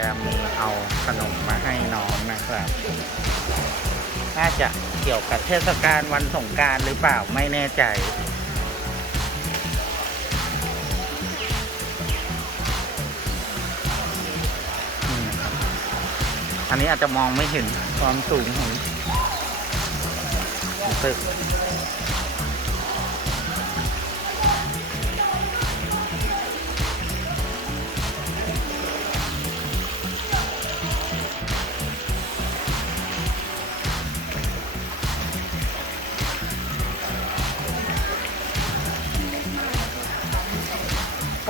แรมมีเอาขนมมาให้น้องนะครับ น่าจะเกี่ยวกับเทศกาลวันสงการหรือเปล่าไม่แน่ใจ อันนี้อาจจะมองไม่เห็นความสูงของตึก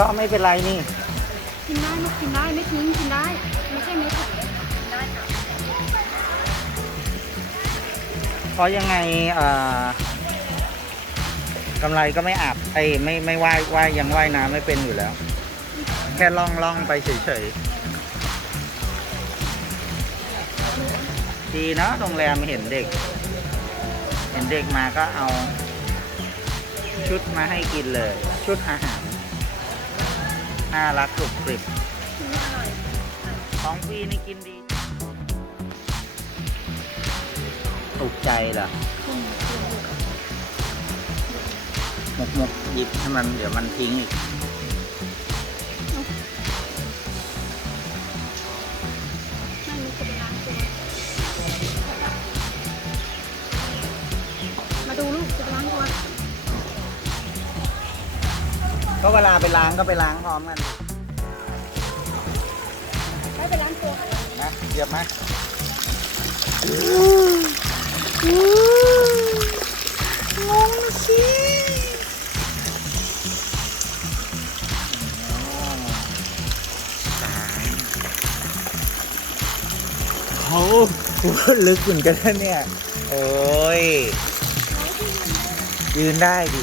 ก็ไม่เป็นไรนี่ กินได้มากินได้ไม่ทิ้งกินได้ ไม่ใช่ไม่ถอายได้ค่ะเพราะยังไง เอ่อกำไรก็ไม่อาบไอ้ไม่ไม่ว่ายว่ายยังว่ายน้ำไม่เป็นอยู่แล้ว แค่ล่องล่องไปเฉยๆดีนะโรงแรมเห็นเด็ก เห็นเด็กมาก็เอาชุดมาให้กินเลยชุดอาหารน่ารักกรุบกริบของฟรีนี่กินดีตกใจเหรอหมกหมกหยิบให้มันเดี๋ยวมันทิ้งอีกก็เวลาไปล้างก็ไปล้างพร้อมกันไม่ไปล้างตัวนะเหยียบไหมงงสิเขาลึกเหมือนกันเนี่ย โอ้ย ยืนได้ดิ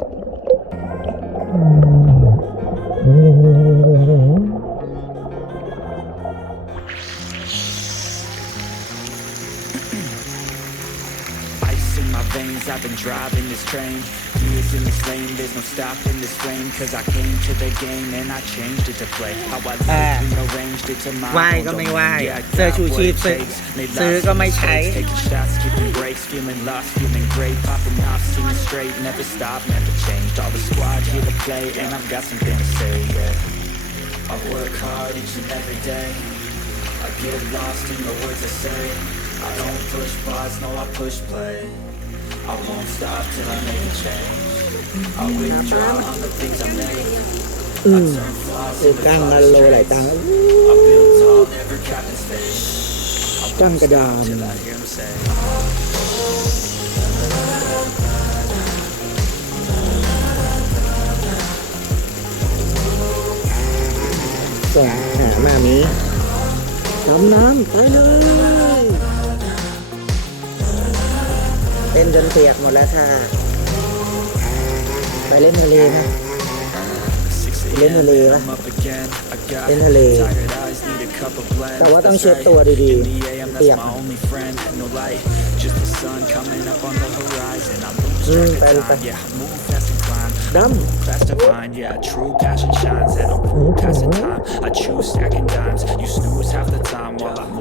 my veins I've been driving this train Years in this lane, there's no stopping this flame Cause I came to the game and I changed it to play How I ah. lived rearranged it to my I ไหวก็ไม่ไหวเสื้อชูชีพซื้อซื้อก็ไม่ใช้ Taking shots, skipping breaks, feeling lost, feeling great Popping off, seeming straight, never stop, never changed All the squad here to play and I've got something to say, yeah I work hard each and every day I get lost in the words I say I don't push bars, no I push play I won't stop till I make a change. I withdraw on the things I make. I turn flaws อยู่กลางมาโลหลายตังค์ I build tall, never cap and stay. I ตั้ง won't กระดาน stop till I hear 'em say. ส่งหามามีดำน้ำไปเลยเต้นจนเปียกหมดแล้วค่ะไปเล่นทะเลไหมเล่นทะเลปะเล่นทะเลแต่ว่าต้องเช็ดตัวดีๆเปียกอืมไปไปดัมโอ้โห